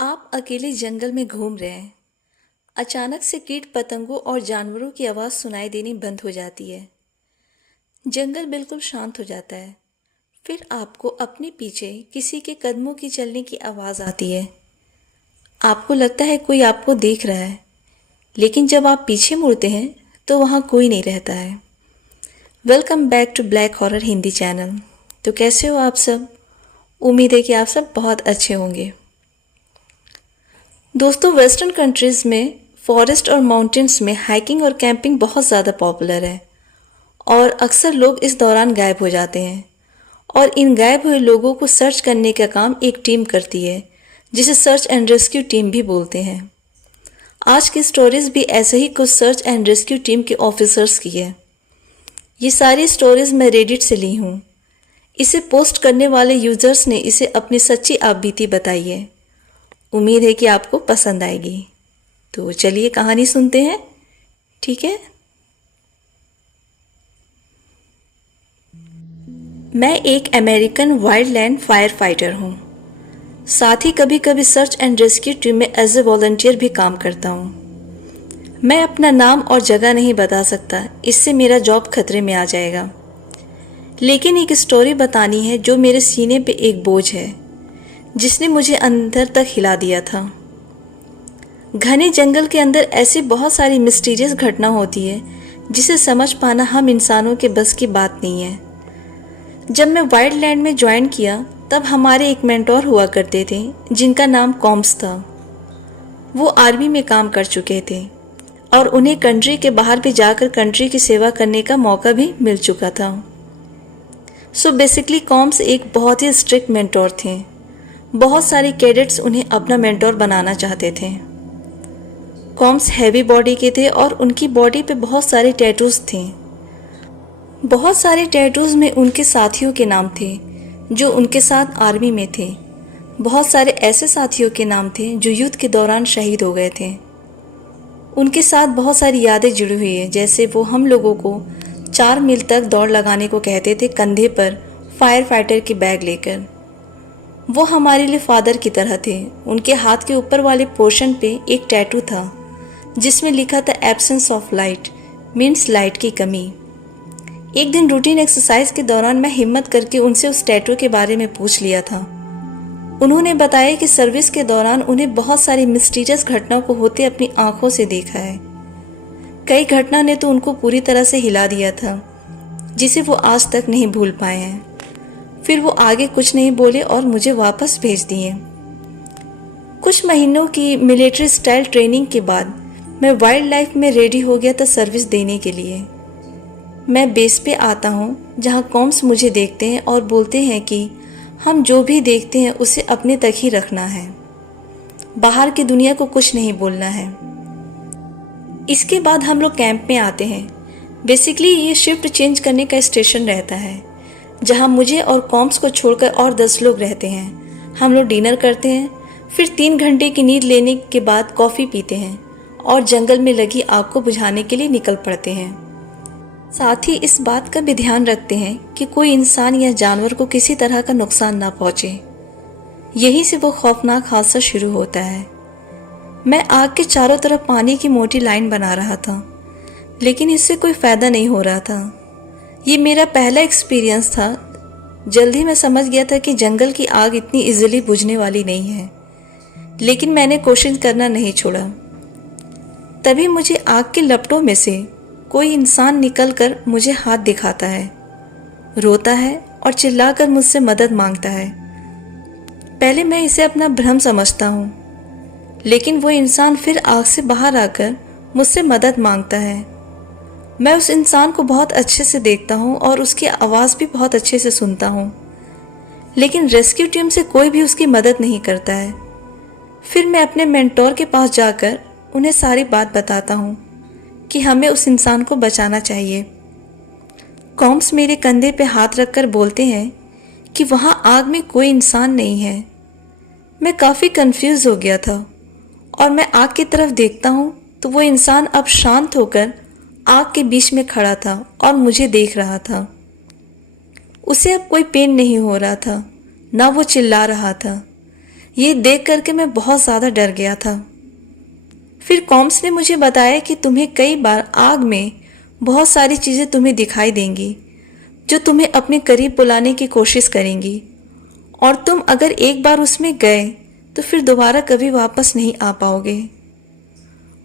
आप अकेले जंगल में घूम रहे हैं। अचानक से कीट पतंगों और जानवरों की आवाज़ सुनाई देनी बंद हो जाती है। जंगल बिल्कुल शांत हो जाता है। फिर आपको अपने पीछे किसी के कदमों की चलने की आवाज़ आती है। आपको लगता है कोई आपको देख रहा है, लेकिन जब आप पीछे मुड़ते हैं तो वहाँ कोई नहीं रहता है। Welcome back to black horror Hindi channel. तो कैसे हो आप सब? उम्मीद है कि आप सब बहुत अच्छे होंगे। दोस्तों, वेस्टर्न कंट्रीज़ में फॉरेस्ट और माउंटेन्स में हाइकिंग और कैंपिंग बहुत ज़्यादा पॉपुलर है और अक्सर लोग इस दौरान गायब हो जाते हैं और इन गायब हुए लोगों को सर्च करने का काम एक टीम करती है, जिसे सर्च एंड रेस्क्यू टीम भी बोलते हैं। आज की स्टोरीज भी ऐसे ही कुछ सर्च एंड रेस्क्यू टीम के ऑफिसर्स की है। ये सारी स्टोरीज मैं रेडिट से ली हूँ। इसे पोस्ट करने वाले यूजर्स ने इसे अपनी सच्ची आपबीती बताई है। उम्मीद है कि आपको पसंद आएगी। तो चलिए कहानी सुनते हैं, ठीक है? मैं एक अमेरिकन वाइल्डलैंड फायर फाइटर हूँ। साथ ही कभी कभी सर्च एंड रेस्क्यू टीम में एज ए वॉलंटियर भी काम करता हूँ। मैं अपना नाम और जगह नहीं बता सकता, इससे मेरा जॉब खतरे में आ जाएगा। लेकिन एक स्टोरी बतानी है जो मेरे सीने पे एक बोझ है, जिसने मुझे अंदर तक हिला दिया था। घने जंगल के अंदर ऐसी बहुत सारी मिस्टीरियस घटना होती है जिसे समझ पाना हम इंसानों के बस की बात नहीं है। जब मैं वाइल्डलैंड में ज्वाइन किया तब हमारे एक मेंटोर हुआ करते थे जिनका नाम कॉम्स था। वो आर्मी में काम कर चुके थे और उन्हें कंट्री के बाहर भी जाकर कंट्री की सेवा करने का मौका भी मिल चुका था। सो बेसिकली कॉम्स एक बहुत ही स्ट्रिक्ट मेंटोर थे। बहुत सारे कैडेट्स उन्हें अपना मेंटोर बनाना चाहते थे। कॉम्स हैवी बॉडी के थे और उनकी बॉडी पे बहुत सारे टैटूज थे। बहुत सारे टैटूज में उनके साथियों के नाम थे जो उनके साथ आर्मी में थे। बहुत सारे ऐसे साथियों के नाम थे जो युद्ध के दौरान शहीद हो गए थे। उनके साथ बहुत सारी यादें जुड़ी हुई है, जैसे वो हम लोगों को 4 मील तक दौड़ लगाने को कहते थे कंधे पर फायर फाइटर की बैग लेकर। वो हमारे लिए फादर की तरह थे। उनके हाथ के ऊपर वाले पोर्शन पे एक टैटू था जिसमें लिखा था absence of light, means light की कमी। एक दिन रूटीन एक्सरसाइज के दौरान मैं हिम्मत करके उनसे उस टैटू के बारे में पूछ लिया था। उन्होंने बताया कि सर्विस के दौरान उन्हें बहुत सारी मिस्टीरियस घटनाओं को होते अपनी आंखों से देखा है। कई घटना ने तो उनको पूरी तरह से हिला दिया था, जिसे वो आज तक नहीं भूल पाए हैं। फिर वो आगे कुछ नहीं बोले और मुझे वापस भेज दिए। कुछ महीनों की मिलिट्री स्टाइल ट्रेनिंग के बाद मैं वाइल्ड लाइफ में रेडी हो गया था सर्विस देने के लिए। मैं बेस पे आता हूँ जहाँ कॉम्स मुझे देखते हैं और बोलते हैं कि हम जो भी देखते हैं उसे अपने तक ही रखना है, बाहर की दुनिया को कुछ नहीं बोलना है। इसके बाद हम लोग कैंप में आते हैं। बेसिकली ये शिफ्ट चेंज करने का स्टेशन रहता है जहाँ मुझे और कॉम्स को छोड़कर और 10 लोग रहते हैं। हम लोग डिनर करते हैं, फिर 3 घंटे की नींद लेने के बाद कॉफ़ी पीते हैं और जंगल में लगी आग को बुझाने के लिए निकल पड़ते हैं। साथ ही इस बात का भी ध्यान रखते हैं कि कोई इंसान या जानवर को किसी तरह का नुकसान ना पहुंचे। यहीं से वो खौफनाक हादसा शुरू होता है। मैं आग के चारों तरफ पानी की मोटी लाइन बना रहा था, लेकिन इससे कोई फायदा नहीं हो रहा था। ये मेरा पहला एक्सपीरियंस था। जल्दी मैं समझ गया था कि जंगल की आग इतनी इजीली बुझने वाली नहीं है, लेकिन मैंने कोशिश करना नहीं छोड़ा। तभी मुझे आग के लपटों में से कोई इंसान निकलकर मुझे हाथ दिखाता है, रोता है और चिल्लाकर मुझसे मदद मांगता है। पहले मैं इसे अपना भ्रम समझता हूँ, लेकिन वो इंसान फिर आग से बाहर आकर मुझसे मदद मांगता है। मैं उस इंसान को बहुत अच्छे से देखता हूँ और उसकी आवाज़ भी बहुत अच्छे से सुनता हूँ, लेकिन रेस्क्यू टीम से कोई भी उसकी मदद नहीं करता है। फिर मैं अपने मेंटोर के पास जाकर उन्हें सारी बात बताता हूँ कि हमें उस इंसान को बचाना चाहिए। कॉम्स मेरे कंधे पे हाथ रखकर बोलते हैं कि वहाँ आग में कोई इंसान नहीं है। मैं काफ़ी कंफ्यूज हो गया था और मैं आग की तरफ देखता हूँ तो वो इंसान अब शांत होकर आग के बीच में खड़ा था और मुझे देख रहा था। उसे अब कोई पेन नहीं हो रहा था, ना वो चिल्ला रहा था। ये देख करके मैं बहुत ज़्यादा डर गया था। फिर कॉम्स ने मुझे बताया कि तुम्हें कई बार आग में बहुत सारी चीज़ें तुम्हें दिखाई देंगी जो तुम्हें अपने करीब बुलाने की कोशिश करेंगी, और तुम अगर एक बार उसमें गए तो फिर दोबारा कभी वापस नहीं आ पाओगे।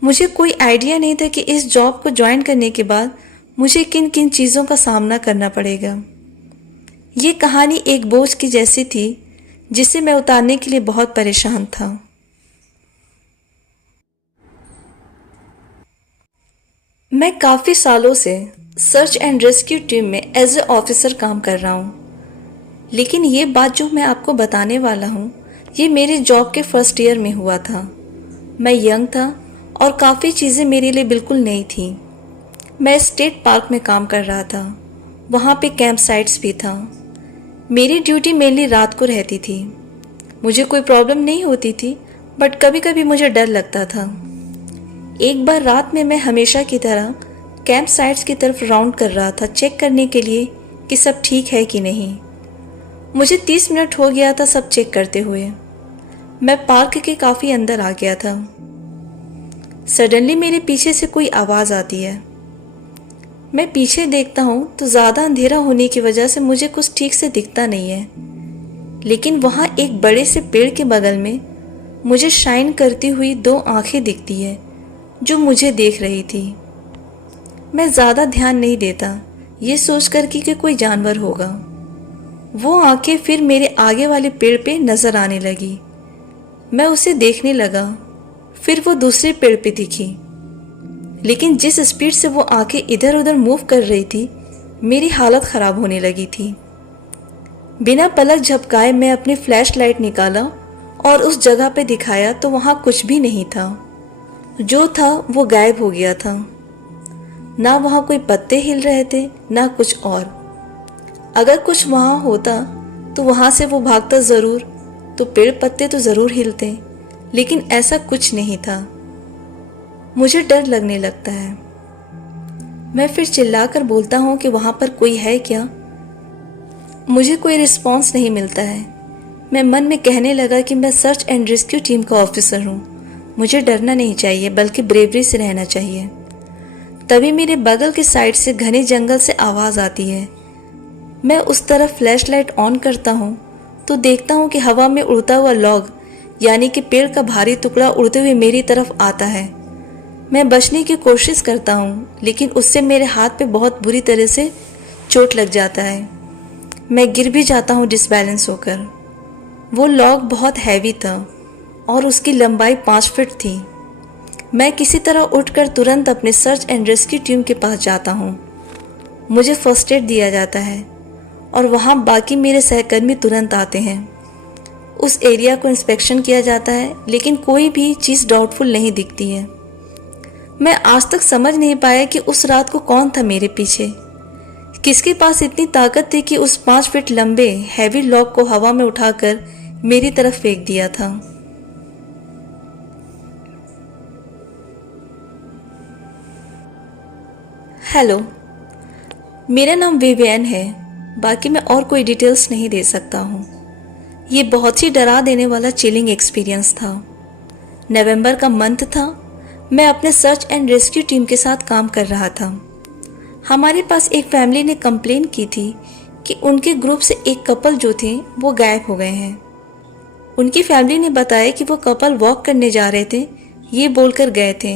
मुझे कोई आइडिया नहीं था कि इस जॉब को ज्वाइन करने के बाद मुझे किन किन चीज़ों का सामना करना पड़ेगा। ये कहानी एक बोझ की जैसी थी जिसे मैं उतारने के लिए बहुत परेशान था। मैं काफ़ी सालों से सर्च एंड रेस्क्यू टीम में एज ए ऑफिसर काम कर रहा हूँ, लेकिन ये बात जो मैं आपको बताने वाला हूँ ये मेरे जॉब के फर्स्ट ईयर में हुआ था। मैं यंग था और काफ़ी चीज़ें मेरे लिए बिल्कुल नई थी। मैं स्टेट पार्क में काम कर रहा था, वहाँ पे कैंप साइट्स भी था। मेरी ड्यूटी मेनली रात को रहती थी। मुझे कोई प्रॉब्लम नहीं होती थी, बट कभी कभी मुझे डर लगता था। एक बार रात में मैं हमेशा की तरह कैंप साइट्स की तरफ राउंड कर रहा था, चेक करने के लिए कि सब ठीक है कि नहीं। मुझे 30 मिनट हो गया था सब चेक करते हुए। मैं पार्क के काफ़ी अंदर आ गया था। सडनली मेरे पीछे से कोई आवाज़ आती है। मैं पीछे देखता हूँ तो ज़्यादा अंधेरा होने की वजह से मुझे कुछ ठीक से दिखता नहीं है, लेकिन वहाँ एक बड़े से पेड़ के बगल में मुझे शाइन करती हुई 2 आंखें दिखती है जो मुझे देख रही थी। मैं ज़्यादा ध्यान नहीं देता, ये सोच कर कि कोई जानवर होगा। वो आंखें फिर मेरे आगे वाले पेड़ पे नज़र आने लगी। मैं उसे देखने लगा, फिर वो दूसरे पेड़ पे दिखी, लेकिन जिस स्पीड से वो आंखें इधर उधर मूव कर रही थी मेरी हालत ख़राब होने लगी थी। बिना पलक झपकाए मैं अपनी फ्लैश लाइट निकाला और उस जगह पे दिखाया तो वहाँ कुछ भी नहीं था। जो था वो गायब हो गया था। ना वहाँ कोई पत्ते हिल रहे थे ना कुछ और। अगर कुछ वहाँ होता तो वहाँ से वो भागता ज़रूर, तो पेड़ पत्ते तो ज़रूर हिलते, लेकिन ऐसा कुछ नहीं था। मुझे डर लगने लगता है। मैं फिर चिल्लाकर बोलता हूँ कि वहाँ पर कोई है क्या। मुझे कोई रिस्पॉन्स नहीं मिलता है। मैं मन में कहने लगा कि मैं सर्च एंड रेस्क्यू टीम का ऑफिसर हूँ, मुझे डरना नहीं चाहिए बल्कि ब्रेवरी से रहना चाहिए। तभी मेरे बगल के साइड से घने जंगल से आवाज़ आती है। मैं उस तरफ फ्लैश लाइट ऑन करता हूँ तो देखता हूँ कि हवा में उड़ता हुआ लॉग यानी कि पेड़ का भारी टुकड़ा उड़ते हुए मेरी तरफ आता है। मैं बचने की कोशिश करता हूँ, लेकिन उससे मेरे हाथ पे बहुत बुरी तरह से चोट लग जाता है। मैं गिर भी जाता हूँ डिसबैलेंस होकर। वो लॉग बहुत हैवी था और उसकी लंबाई 5 फीट थी। मैं किसी तरह उठकर तुरंत अपने सर्च एंड रेस्क्यू टीम के पास जाता हूँ। मुझे फर्स्ट एड दिया जाता है और वहाँ बाकी मेरे सहकर्मी तुरंत आते हैं। उस एरिया को इंस्पेक्शन किया जाता है, लेकिन कोई भी चीज़ डाउटफुल नहीं दिखती है। मैं आज तक समझ नहीं पाया कि उस रात को कौन था मेरे पीछे। किसके पास इतनी ताकत थी कि उस 5 फीट लंबे हैवी लॉग को हवा में उठाकर मेरी तरफ फेंक दिया था। हेलो, मेरा नाम विवियन है। बाकी मैं और कोई डिटेल्स नहीं दे सकता हूँ। ये बहुत ही डरा देने वाला चिलिंग एक्सपीरियंस था। नवंबर का मंथ था। मैं अपने सर्च एंड रेस्क्यू टीम के साथ काम कर रहा था। हमारे पास एक फैमिली ने कंप्लेन की थी कि उनके ग्रुप से एक कपल जो थे वो गायब हो गए हैं। उनकी फैमिली ने बताया कि वो कपल वॉक करने जा रहे थे, ये बोलकर गए थे,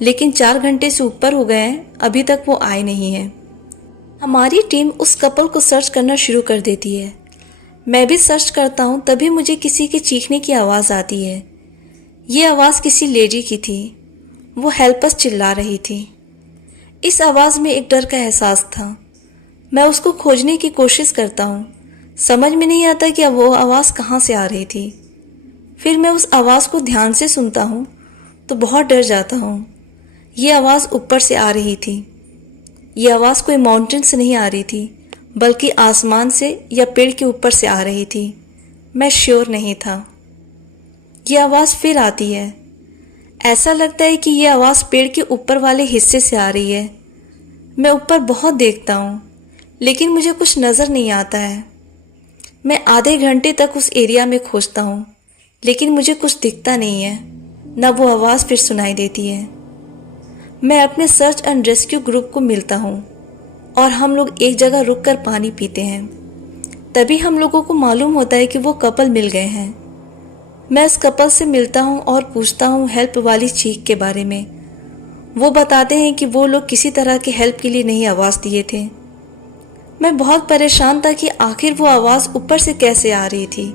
लेकिन 4 घंटे से ऊपर हो गए हैं, अभी तक वो आए नहीं हैं। हमारी टीम उस कपल को सर्च करना शुरू कर देती है। मैं भी सर्च करता हूँ, तभी मुझे किसी के चीखने की आवाज़ आती है। ये आवाज़ किसी लेडी की थी। वो हेल्प अस चिल्ला रही थी। इस आवाज़ में एक डर का एहसास था। मैं उसको खोजने की कोशिश करता हूँ। समझ में नहीं आता कि वो आवाज़ कहाँ से आ रही थी। फिर मैं उस आवाज़ को ध्यान से सुनता हूँ तो बहुत डर जाता हूँ। ये आवाज़ ऊपर से आ रही थी। ये आवाज़ कोई माउंटेन से नहीं आ रही थी, बल्कि आसमान से या पेड़ के ऊपर से आ रही थी। मैं श्योर नहीं था। ये आवाज़ फिर आती है। ऐसा लगता है कि ये आवाज़ पेड़ के ऊपर वाले हिस्से से आ रही है। मैं ऊपर बहुत देखता हूँ, लेकिन मुझे कुछ नज़र नहीं आता है। मैं आधे घंटे तक उस एरिया में खोजता हूँ, लेकिन मुझे कुछ दिखता नहीं है, न वो आवाज़ फिर सुनाई देती है। मैं अपने सर्च एंड रेस्क्यू ग्रुप को मिलता हूँ और हम लोग एक जगह रुककर पानी पीते हैं। तभी हम लोगों को मालूम होता है कि वो कपल मिल गए हैं। मैं इस कपल से मिलता हूँ और पूछता हूँ हेल्प वाली चीख के बारे में। वो बताते हैं कि वो लोग किसी तरह की हेल्प के लिए नहीं आवाज़ दिए थे। मैं बहुत परेशान था कि आखिर वो आवाज़ ऊपर से कैसे आ रही थी,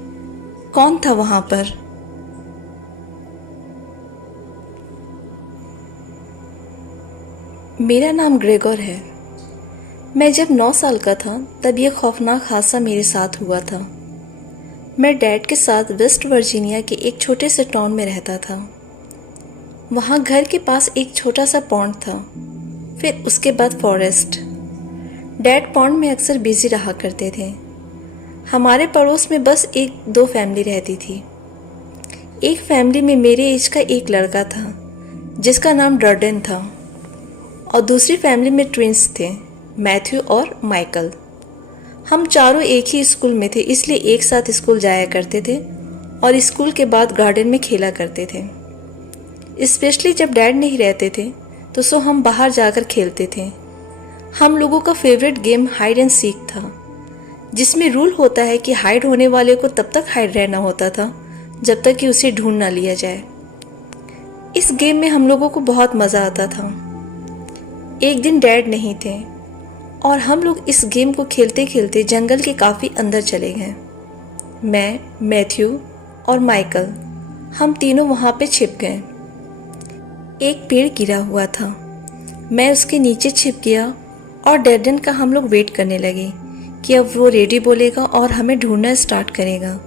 कौन था वहाँ पर। मेरा नाम ग्रेगोर है। मैं जब 9 साल का था तब यह खौफनाक हादसा मेरे साथ हुआ था। मैं डैड के साथ वेस्ट वर्जीनिया के एक छोटे से टाउन में रहता था। वहाँ घर के पास एक छोटा सा पॉन्ड था, फिर उसके बाद फॉरेस्ट। डैड पॉन्ड में अक्सर बिजी रहा करते थे। हमारे पड़ोस में बस 1-2 फैमिली रहती थी। एक फैमिली में मेरे एज का एक लड़का था जिसका नाम डर्डन था, और दूसरी फैमिली में ट्विंस थे, मैथ्यू और माइकल। हम चारों एक ही स्कूल में थे, इसलिए एक साथ स्कूल जाया करते थे और स्कूल के बाद गार्डन में खेला करते थे। स्पेशली जब डैड नहीं रहते थे तो हम बाहर जाकर खेलते थे। हम लोगों का favourite game hide and seek था, जिसमें रूल होता है कि हाइड होने वाले को तब तक हाइड रहना होता था जब तक कि उसे ढूंढ ना लिया जाए। इस गेम में हम लोगों को बहुत मज़ा आता था। एक दिन डैड नहीं थे और हम लोग इस गेम को खेलते खेलते जंगल के काफ़ी अंदर चले गए। मैं, मैथ्यू और माइकल, हम तीनों वहाँ पे छिप गए। एक पेड़ गिरा हुआ था। मैं उसके नीचे छिप गया और डैडन का हम लोग वेट करने लगे कि अब वो रेडी बोलेगा और हमें ढूंढना स्टार्ट करेगा।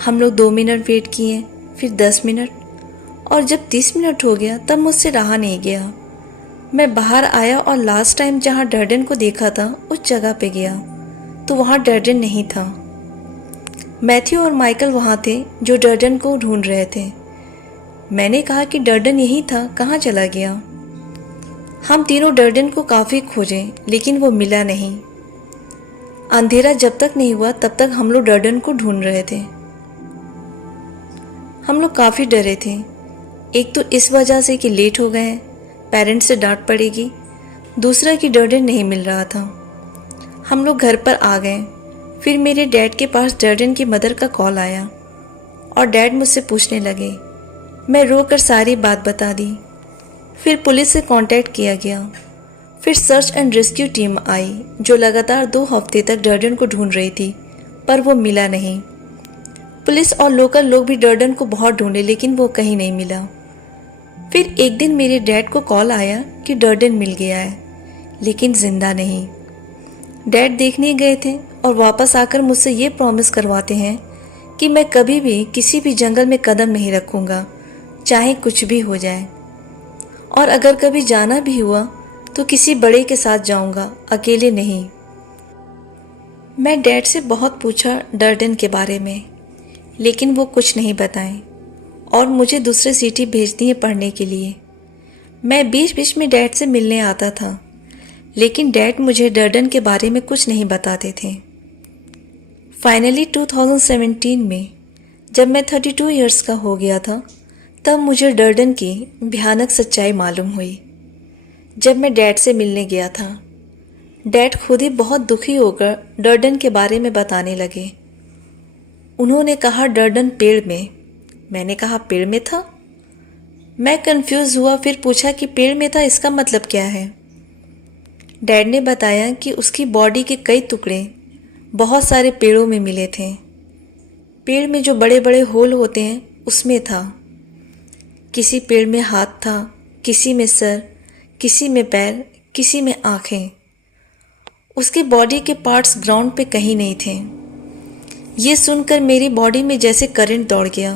हम लोग 2 मिनट वेट किए, फिर 10 मिनट, और जब 30 मिनट हो गया तब मुझसे रहा नहीं गया। मैं बाहर आया और लास्ट टाइम जहाँ डर्डन को देखा था उस जगह पे गया तो वहाँ डर्डन नहीं था। मैथ्यू और माइकल वहाँ थे जो डर्डन को ढूंढ रहे थे। मैंने कहा कि डर्डन यही था, कहाँ चला गया। हम तीनों डर्डन को काफ़ी खोजे लेकिन वो मिला नहीं। अंधेरा जब तक नहीं हुआ तब तक हम लोग डर्डन को ढूंढ रहे थे। हम लोग काफ़ी डरे थे, एक तो इस वजह से कि लेट हो गए, पेरेंट्स से डांट पड़ेगी, दूसरा कि डर्डन नहीं मिल रहा था। हम लोग घर पर आ गए। फिर मेरे डैड के पास डर्डन की मदर का कॉल आया और डैड मुझसे पूछने लगे। मैं रोकर सारी बात बता दी। फिर पुलिस से कांटेक्ट किया गया। फिर सर्च एंड रेस्क्यू टीम आई जो लगातार 2 हफ्ते तक डर्डन को ढूंढ रही थी, पर वो मिला नहीं। पुलिस और लोकल लोग भी डर्डन को बहुत ढूंढे लेकिन वो कहीं नहीं मिला। फिर एक दिन मेरे डैड को कॉल आया कि डर्डन मिल गया है, लेकिन जिंदा नहीं। डैड देखने गए थे और वापस आकर मुझसे ये प्रॉमिस करवाते हैं कि मैं कभी भी किसी भी जंगल में कदम नहीं रखूँगा, चाहे कुछ भी हो जाए, और अगर कभी जाना भी हुआ तो किसी बड़े के साथ जाऊँगा, अकेले नहीं। मैं डैड से बहुत पूछा डर्डन के बारे में, लेकिन वो कुछ नहीं बताएं और मुझे दूसरे सिटी भेज दिए पढ़ने के लिए। मैं बीच बीच में डैड से मिलने आता था, लेकिन डैड मुझे डर्डन के बारे में कुछ नहीं बताते थे। फाइनली 2017 में जब मैं 32 इयर्स का हो गया था तब मुझे डर्डन की भयानक सच्चाई मालूम हुई। जब मैं डैड से मिलने गया था, डैड खुद ही बहुत दुखी होकर डर्डन के बारे में बताने लगे। उन्होंने कहा डर्डन पेड़ में। मैंने कहा पेड़ में था? मैं कंफ्यूज हुआ, फिर पूछा कि पेड़ में था इसका मतलब क्या है। डैड ने बताया कि उसकी बॉडी के कई टुकड़े बहुत सारे पेड़ों में मिले थे। पेड़ में जो बड़े बड़े होल होते हैं उसमें था। किसी पेड़ में हाथ था, किसी में सर, किसी में पैर, किसी में आँखें। उसकी बॉडी के पार्ट्स ग्राउंड पे कहीं नहीं थे। ये सुनकर मेरी बॉडी में जैसे करंट दौड़ गया।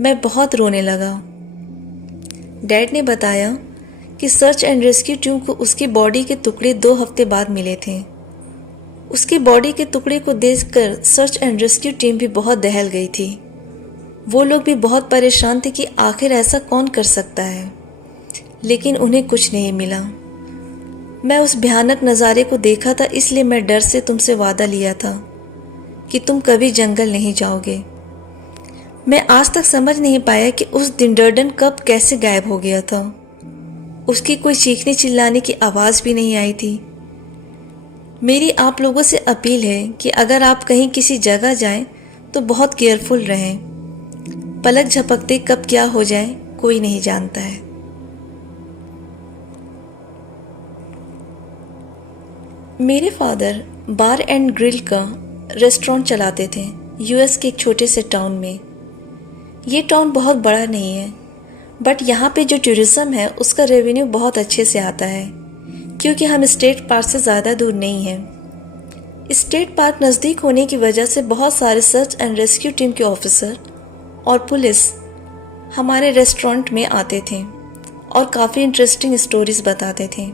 मैं बहुत रोने लगा। डैड ने बताया कि सर्च एंड रेस्क्यू टीम को उसकी बॉडी के टुकड़े 2 हफ्ते बाद मिले थे। उसकी बॉडी के टुकड़े को देखकर सर्च एंड रेस्क्यू टीम भी बहुत दहल गई थी। वो लोग भी बहुत परेशान थे कि आखिर ऐसा कौन कर सकता है, लेकिन उन्हें कुछ नहीं मिला। मैं उस भयानक नज़ारे को देखा था, इसलिए मैं डर से तुमसे वादा लिया था कि तुम कभी जंगल नहीं जाओगे। मैं आज तक समझ नहीं पाया कि उस दिन डर्डन कब कैसे गायब हो गया था। उसकी कोई चीखने चिल्लाने की आवाज़ भी नहीं आई थी। मेरी आप लोगों से अपील है कि अगर आप कहीं किसी जगह जाएं तो बहुत केयरफुल रहें। पलक झपकते कब क्या हो जाए कोई नहीं जानता है। मेरे फादर बार एंड ग्रिल का रेस्टोरेंट चलाते थे यूएस के एक छोटे से टाउन में। ये टाउन बहुत बड़ा नहीं है, बट यहाँ पे जो टूरिज़्म है उसका रेवेन्यू बहुत अच्छे से आता है, क्योंकि हम स्टेट पार्क से ज़्यादा दूर नहीं हैं। स्टेट पार्क नज़दीक होने की वजह से बहुत सारे सर्च एंड रेस्क्यू टीम के ऑफिसर और पुलिस हमारे रेस्टोरेंट में आते थे और काफ़ी इंटरेस्टिंग स्टोरीज बताते थे।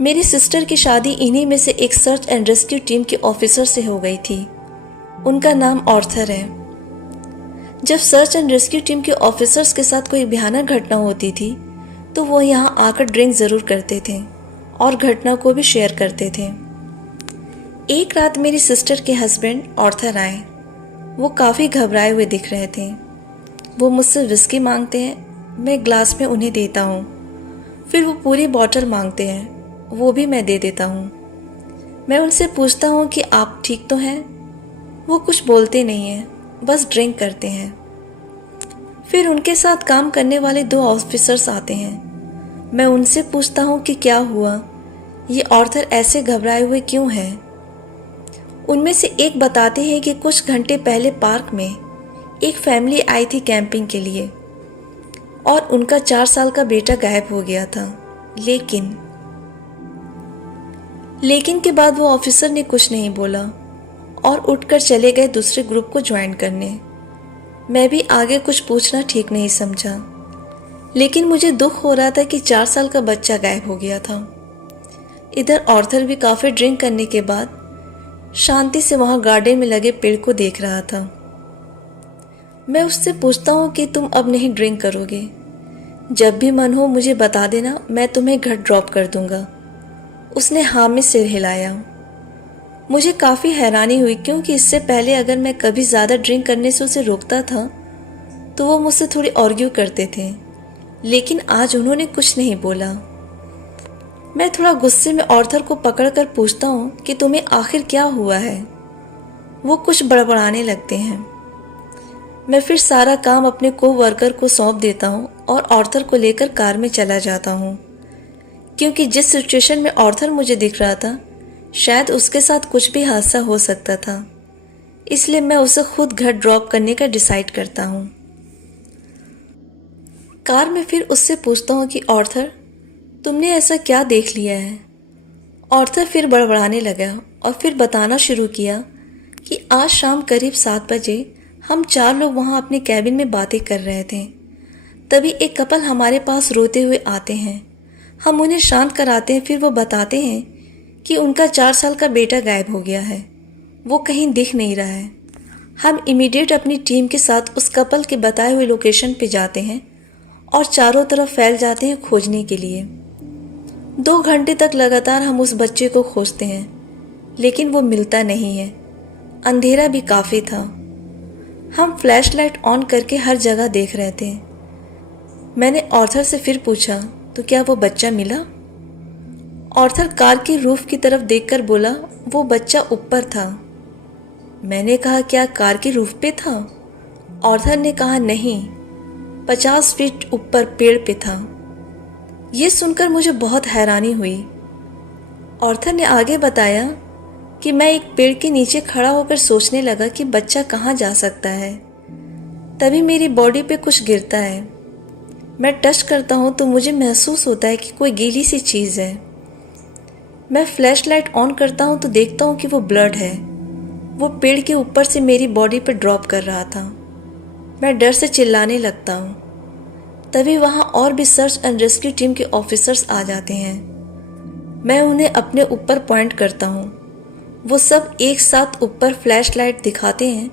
मेरी सिस्टर की शादी इन्हीं में से एक सर्च एंड रेस्क्यू टीम के ऑफिसर से हो गई थी। उनका नाम आर्थर है। जब सर्च एंड रेस्क्यू टीम के ऑफिसर्स के साथ कोई भयानक घटना होती थी तो वो यहाँ आकर ड्रिंक ज़रूर करते थे और घटना को भी शेयर करते थे। एक रात मेरी सिस्टर के हस्बैंड आर्थर आए। वो काफ़ी घबराए हुए दिख रहे थे। वो मुझसे विस्की मांगते हैं, मैं ग्लास में उन्हें देता हूँ। फिर वो पूरी बॉटल मांगते हैं, वो भी मैं दे देता हूँ। मैं उनसे पूछता हूँ कि आप ठीक तो हैं? वो कुछ बोलते नहीं हैं, बस ड्रिंक करते हैं। फिर उनके साथ काम करने वाले 2 ऑफिसर्स आते हैं। मैं उनसे पूछता हूँ कि क्या हुआ, ये आर्थर ऐसे घबराए हुए क्यों हैं? उनमें से एक बताते हैं कि कुछ घंटे पहले पार्क में एक फैमिली आई थी कैंपिंग के लिए और उनका 4 साल का बेटा गायब हो गया था। लेकिन के बाद वो ऑफिसर ने कुछ नहीं बोला और उठकर चले गए दूसरे ग्रुप को ज्वाइन करने। मैं भी आगे कुछ पूछना ठीक नहीं समझा, लेकिन मुझे दुख हो रहा था कि 4 साल का बच्चा गायब हो गया था। इधर आर्थर भी काफ़ी ड्रिंक करने के बाद शांति से वहाँ गार्डन में लगे पेड़ को देख रहा था। मैं उससे पूछता हूँ कि तुम अब नहीं ड्रिंक करोगे? जब भी मन हो मुझे बता देना, मैं तुम्हें घर ड्रॉप कर दूंगा। उसने हाँ में सिर हिलाया। मुझे काफ़ी हैरानी हुई, क्योंकि इससे पहले अगर मैं कभी ज़्यादा ड्रिंक करने से उसे रोकता था तो वो मुझसे थोड़ी आर्ग्यू करते थे, लेकिन आज उन्होंने कुछ नहीं बोला। मैं थोड़ा गुस्से में आर्थर को पकड़कर पूछता हूँ कि तुम्हें आखिर क्या हुआ है? वो कुछ बड़बड़ाने लगते हैं। मैं फिर सारा काम अपने को-वर्कर को सौंप देता हूँ और आर्थर को लेकर कार में चला जाता हूँ, क्योंकि जिस सिचुएशन में आर्थर मुझे दिख रहा था शायद उसके साथ कुछ भी हादसा हो सकता था। इसलिए मैं उसे खुद घर ड्रॉप करने का डिसाइड करता हूँ। कार में फिर उससे पूछता हूँ कि आर्थर, तुमने ऐसा क्या देख लिया है? आर्थर फिर बड़बड़ाने लगा और फिर बताना शुरू किया कि आज शाम करीब 7 बजे हम 4 लोग वहाँ अपने कैबिन में बातें कर रहे थे। तभी एक कपल हमारे पास रोते हुए आते हैं। हम उन्हें शांत कराते हैं। फिर वो बताते हैं कि उनका 4 साल का बेटा गायब हो गया है, वो कहीं दिख नहीं रहा है। हम इमीडिएट अपनी टीम के साथ उस कपल के बताए हुए लोकेशन पे जाते हैं और चारों तरफ फैल जाते हैं खोजने के लिए। 2 घंटे तक लगातार हम उस बच्चे को खोजते हैं, लेकिन वो मिलता नहीं है। अंधेरा भी काफ़ी था। हम फ्लैश लाइट ऑन करके हर जगह देख रहे थे। मैंने आर्थर से फिर पूछा, तो क्या वो बच्चा मिला? आर्थर कार की रूफ की तरफ देखकर बोला, वो बच्चा ऊपर था। मैंने कहा, क्या कार की रूफ पे था? आर्थर ने कहा, नहीं, 50 फीट ऊपर पेड़ पे था। ये सुनकर मुझे बहुत हैरानी हुई। आर्थर ने आगे बताया कि मैं एक पेड़ के नीचे खड़ा होकर सोचने लगा कि बच्चा कहाँ जा सकता है। तभी मेरी बॉडी पे कुछ गिरता है। मैं टच करता हूँ तो मुझे महसूस होता है कि कोई गीली सी चीज़ है। मैं फ्लैश लाइट ऑन करता हूँ तो देखता हूँ कि वो ब्लड है। वो पेड़ के ऊपर से मेरी बॉडी पर ड्रॉप कर रहा था। मैं डर से चिल्लाने लगता हूँ। तभी वहाँ और भी सर्च एंड रेस्क्यू टीम के ऑफिसर्स आ जाते हैं। मैं उन्हें अपने ऊपर पॉइंट करता हूँ। वो सब एक साथ ऊपर फ्लैश लाइट दिखाते हैं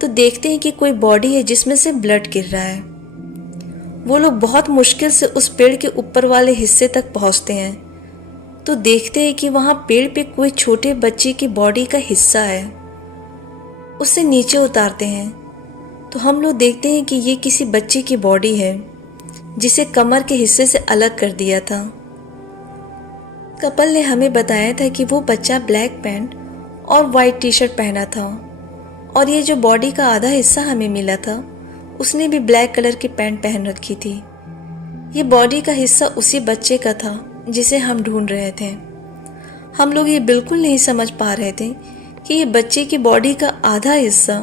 तो देखते हैं कि कोई बॉडी है जिसमें से ब्लड गिर रहा है। वो लोग बहुत मुश्किल से उस पेड़ के ऊपर वाले हिस्से तक पहुंचते हैं तो देखते हैं कि वहाँ पेड़ पे कोई छोटे बच्चे की बॉडी का हिस्सा है। उसे नीचे उतारते हैं तो हम लोग देखते हैं कि ये किसी बच्चे की बॉडी है जिसे कमर के हिस्से से अलग कर दिया था। कपल ने हमें बताया था कि वो बच्चा ब्लैक पैंट और वाइट टी शर्ट पहना था और ये जो बॉडी का आधा हिस्सा हमें मिला था उसने भी ब्लैक कलर की पैंट पहन रखी थी। ये बॉडी का हिस्सा उसी बच्चे का था जिसे हम ढूंढ रहे थे। हम लोग ये बिल्कुल नहीं समझ पा रहे थे कि ये बच्चे की बॉडी का आधा हिस्सा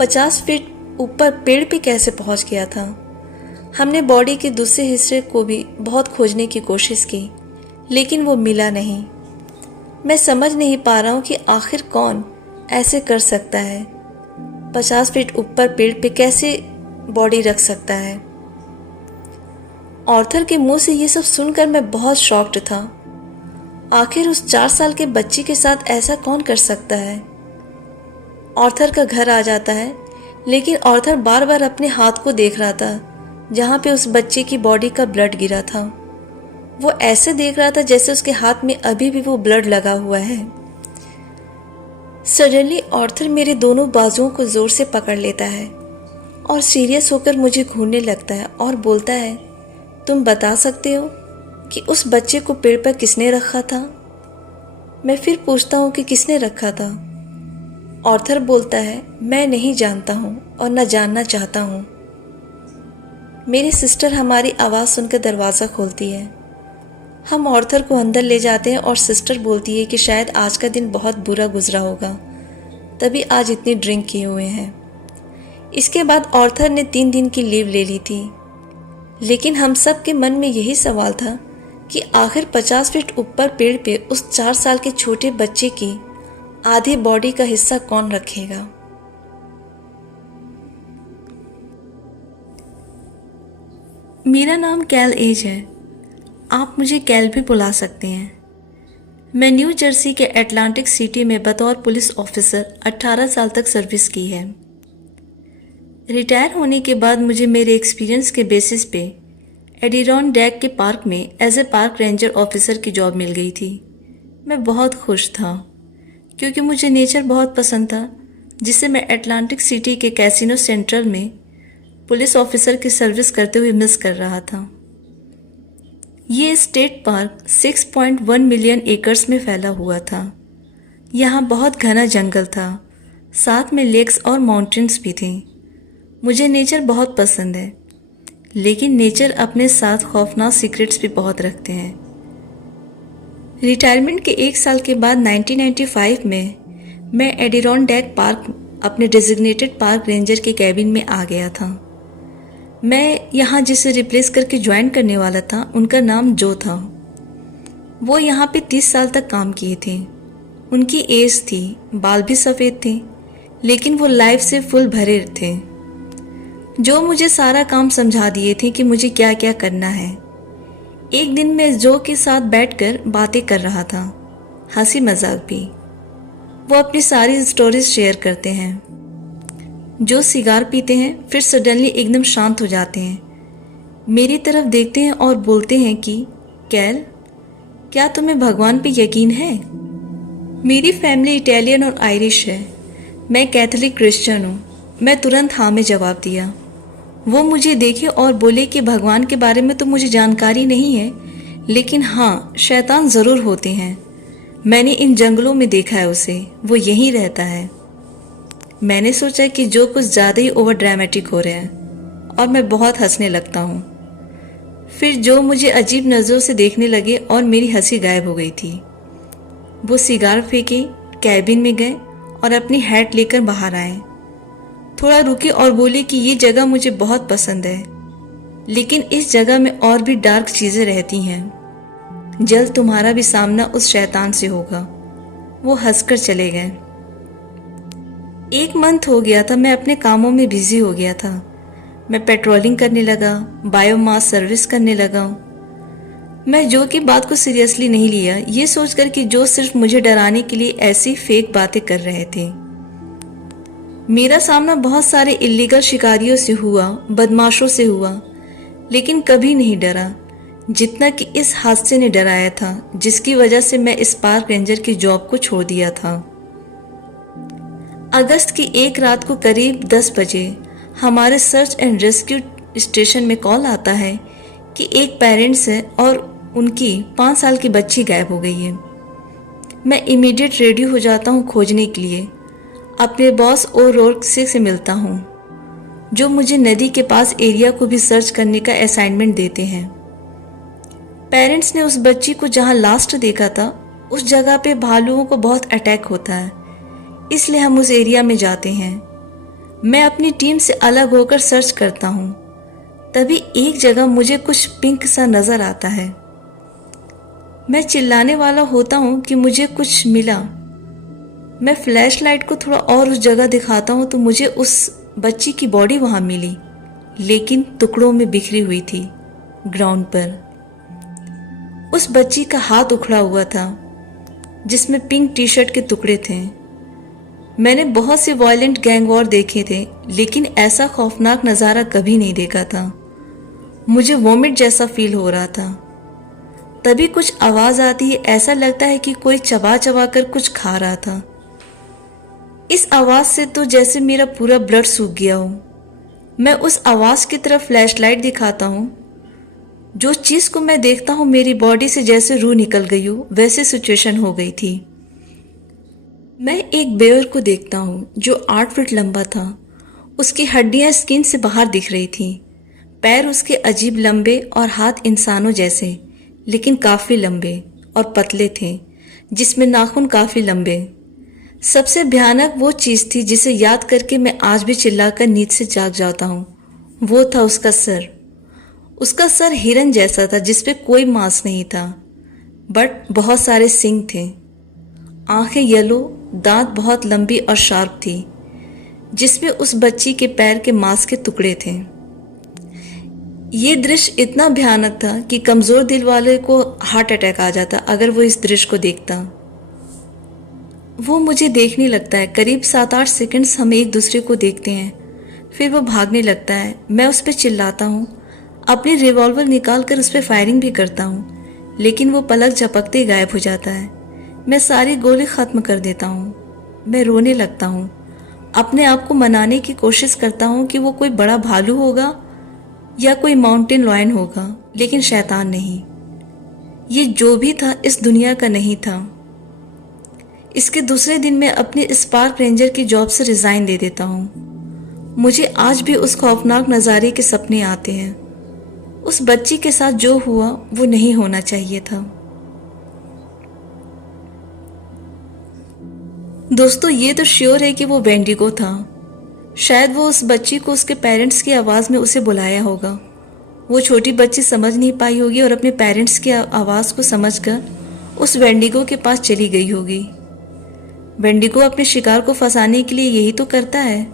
50 फीट ऊपर पेड़ पे कैसे पहुंच गया था। हमने बॉडी के दूसरे हिस्से को भी बहुत खोजने की कोशिश की, लेकिन वो मिला नहीं। मैं समझ नहीं पा रहा हूँ कि आखिर कौन ऐसे कर सकता है, 50 फीट ऊपर पेड़ पे कैसे बॉडी रख सकता है। ऑर्थर के मुंह से ये सब सुनकर मैं बहुत शॉक्ड था। आखिर उस 4 साल के बच्चे के साथ ऐसा कौन कर सकता है। ऑर्थर का घर आ जाता है, लेकिन ऑर्थर बार बार अपने हाथ को देख रहा था जहाँ पे उस बच्चे की बॉडी का ब्लड गिरा था। वो ऐसे देख रहा था जैसे उसके हाथ में अभी भी वो ब्लड लगा हुआ है। सडनली ऑर्थर मेरे दोनों बाजुओं को जोर से पकड़ लेता है और सीरियस होकर मुझे घूरने लगता है और बोलता है, तुम बता सकते हो कि उस बच्चे को पेड़ पर किसने रखा था। मैं फिर पूछता हूँ कि किसने रखा था। ऑर्थर बोलता है, मैं नहीं जानता हूँ और न जानना चाहता हूँ। मेरी सिस्टर हमारी आवाज़ सुनकर दरवाज़ा खोलती है। हम ऑर्थर को अंदर ले जाते हैं और सिस्टर बोलती है कि शायद आज का दिन बहुत बुरा गुजरा होगा, तभी आज इतनी ड्रिंक किए हुए हैं। इसके बाद ऑर्थर ने 3 दिन की लीव ले ली थी, लेकिन हम सब के मन में यही सवाल था कि आखिर 50 फीट ऊपर पेड़ पे उस 4 साल के छोटे बच्चे की आधी बॉडी का हिस्सा कौन रखेगा। मेरा नाम कैल एज है, आप मुझे कैल भी बुला सकते हैं। मैं न्यू जर्सी के अटलांटिक सिटी में बतौर पुलिस ऑफिसर 18 साल तक सर्विस की है। रिटायर होने के बाद मुझे मेरे एक्सपीरियंस के बेसिस पे एडिरॉनडेक के पार्क में as a park ranger officer की जॉब मिल गई थी। मैं बहुत खुश था क्योंकि मुझे नेचर बहुत पसंद था, जिसे मैं अटलांटिक सिटी के कैसीनो सेंट्रल में पुलिस ऑफिसर की सर्विस करते हुए मिस कर रहा था। ये स्टेट पार्क 6.1 मिलियन एकर्स में फैला हुआ था। यहाँ बहुत घना जंगल था, साथ में लेक्स और माउंटेन्स भी थे। मुझे नेचर बहुत पसंद है, लेकिन नेचर अपने साथ खौफनाक सीक्रेट्स भी बहुत रखते हैं। रिटायरमेंट के 1 साल के बाद 1995 में मैं एडिरॉनडेक पार्क अपने डेजिग्नेटेड पार्क रेंजर के कैबिन में आ गया था। मैं यहाँ जिसे रिप्लेस करके ज्वाइन करने वाला था, उनका नाम जो था। वो यहाँ पे 30 साल तक काम किए थे। उनकी एज थी, बाल भी सफ़ेद थे, लेकिन वो लाइफ से फुल भरे थे। जो मुझे सारा काम समझा दिए थे कि मुझे क्या क्या करना है। एक दिन मैं जो के साथ बैठकर बातें कर रहा था, हंसी मजाक भी। वो अपनी सारी स्टोरीज शेयर करते हैं। जो सिगार पीते हैं, फिर सडनली एकदम शांत हो जाते हैं, मेरी तरफ देखते हैं और बोलते हैं कि कैल, क्या तुम्हें भगवान पे यकीन है। मेरी फैमिली इटालियन और आयरिश है। मैं कैथोलिक क्रिश्चियन हूँ। मैं तुरंत हाँ में जवाब दिया। वो मुझे देखे और बोले कि भगवान के बारे में तो मुझे जानकारी नहीं है, लेकिन हाँ, शैतान ज़रूर होते हैं। मैंने इन जंगलों में देखा है उसे, वो यहीं रहता है। मैंने सोचा कि जो कुछ ज़्यादा ही ओवर ड्रामेटिक हो रहे हैं और मैं बहुत हंसने लगता हूँ। फिर जो मुझे अजीब नज़रों से देखने लगे और मेरी हंसी गायब हो गई थी। वो सिगार फेंके, कैबिन में गए और अपनी हैट लेकर बाहर आए। थोड़ा रुके और बोले कि ये जगह मुझे बहुत पसंद है, लेकिन इस जगह में और भी डार्क चीज़ें रहती हैं। जल्द तुम्हारा भी सामना उस शैतान से होगा। वो हंसकर चले गए। 1 मंथ हो गया था, मैं अपने कामों में बिजी हो गया था। मैं पेट्रोलिंग करने लगा, बायोमास सर्विस करने लगा। मैं जो की बात को सीरियसली नहीं लिया, ये सोचकर कि जो सिर्फ मुझे डराने के लिए ऐसी फेक बातें कर रहे थे। मेरा सामना बहुत सारे इल्लीगल शिकारियों से हुआ, बदमाशों से हुआ, लेकिन कभी नहीं डरा जितना कि इस हादसे ने डराया था, जिसकी वजह से मैं इस पार्क रेंजर की जॉब को छोड़ दिया था। अगस्त की एक रात को करीब 10 बजे हमारे सर्च एंड रेस्क्यू स्टेशन में कॉल आता है कि एक पेरेंट्स है और उनकी 5 साल की बच्ची गायब हो गई है। मैं इमीडिएट रेडी हो जाता हूँ खोजने के लिए। अपने बॉस और रोर्क से मिलता हूँ, जो मुझे नदी के पास एरिया को भी सर्च करने का असाइनमेंट देते हैं। पेरेंट्स ने उस बच्ची को जहाँ लास्ट देखा था उस जगह पे भालुओं को बहुत अटैक होता है, इसलिए हम उस एरिया में जाते हैं। मैं अपनी टीम से अलग होकर सर्च करता हूँ। तभी एक जगह मुझे कुछ पिंक सा नजर आता है। मैं चिल्लाने वाला होता हूँ कि मुझे कुछ मिला। मैं फ्लैशलाइट को थोड़ा और उस जगह दिखाता हूँ तो मुझे उस बच्ची की बॉडी वहां मिली, लेकिन टुकड़ों में बिखरी हुई थी ग्राउंड पर। उस बच्ची का हाथ उखड़ा हुआ था जिसमें पिंक टी शर्ट के टुकड़े थे। मैंने बहुत से वायलेंट गैंग वॉर देखे थे, लेकिन ऐसा खौफनाक नज़ारा कभी नहीं देखा था। मुझे वॉमिट जैसा फील हो रहा था। तभी कुछ आवाज आती है, ऐसा लगता है कि कोई चबा चबा कर कुछ खा रहा था। इस आवाज से तो जैसे मेरा पूरा ब्लड सूख गया हो। मैं उस आवाज की तरफ फ्लैशलाइट दिखाता हूँ। जो चीज को मैं देखता हूँ मेरी बॉडी से जैसे रूह निकल गई हो, वैसे सिचुएशन हो गई थी। मैं एक बेयर को देखता हूँ जो 8 फीट लंबा था। उसकी हड्डियां स्किन से बाहर दिख रही थी। पैर उसके अजीब लंबे और हाथ इंसानों जैसे, लेकिन काफी लंबे और पतले थे, जिसमें नाखून काफी लंबे। सबसे भयानक वो चीज थी जिसे याद करके मैं आज भी चिल्लाकर नींद से जाग जाता हूँ। वो था उसका सर। उसका सर हिरन जैसा था जिसपे कोई मांस नहीं था, बट बहुत सारे सींग थे। आंखें येलो, दांत बहुत लंबी और शार्प थी, जिसमें उस बच्ची के पैर के मांस के टुकड़े थे। ये दृश्य इतना भयानक था कि कमजोर दिल वाले को हार्ट अटैक आ जाता अगर वो इस दृश्य को देखता। वो मुझे देखने लगता है। करीब 7-8 सेकंड्स हम एक दूसरे को देखते हैं, फिर वो भागने लगता है। मैं उस पर चिल्लाता हूँ, अपनी रिवॉल्वर निकाल कर उस पर फायरिंग भी करता हूँ, लेकिन वो पलक झपकते ही गायब हो जाता है। मैं सारी गोली खत्म कर देता हूँ। मैं रोने लगता हूँ। अपने आप को मनाने की कोशिश करता हूँ कि वो कोई बड़ा भालू होगा या कोई माउंटेन लॉयन होगा, लेकिन शैतान नहीं। ये जो भी था इस दुनिया का नहीं था। इसके दूसरे दिन मैं अपने स्पार्क रेंजर की जॉब से रिजाइन दे देता हूँ। मुझे आज भी उस खौफनाक नज़ारे के सपने आते हैं। उस बच्ची के साथ जो हुआ वो नहीं होना चाहिए था। दोस्तों, ये तो श्योर है कि वो वेंडिगो था। शायद वो उस बच्ची को उसके पेरेंट्स की आवाज़ में उसे बुलाया होगा। वो छोटी बच्ची समझ नहीं पाई होगी और अपने पेरेंट्स की आवाज़ को समझकर उस वेंडिगो के पास चली गई होगी। वेंडिगो अपने शिकार को फंसाने के लिए यही तो करता है।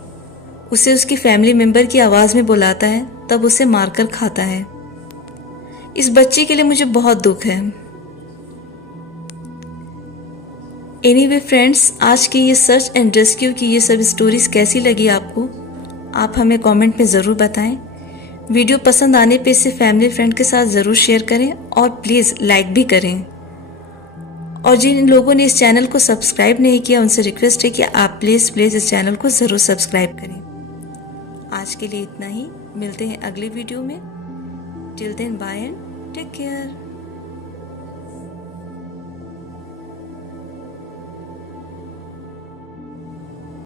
उसे उसकी फैमिली मेंबर की आवाज़ में बुलाता है, तब उसे मारकर खाता है। इस बच्ची के लिए मुझे बहुत दुख है। एनीवे फ्रेंड्स, आज की ये सर्च एंड रेस्क्यू की ये सब स्टोरीज कैसी लगी आपको, आप हमें कमेंट में ज़रूर बताएं। वीडियो पसंद आने पे इसे फैमिली फ्रेंड के साथ ज़रूर शेयर करें और प्लीज़ लाइक भी करें। और जिन लोगों ने इस चैनल को सब्सक्राइब नहीं किया उनसे रिक्वेस्ट है कि आप प्लीज़ इस चैनल को ज़रूर सब्सक्राइब करें। आज के लिए इतना ही। मिलते हैं अगले वीडियो में। Till then bye and take care.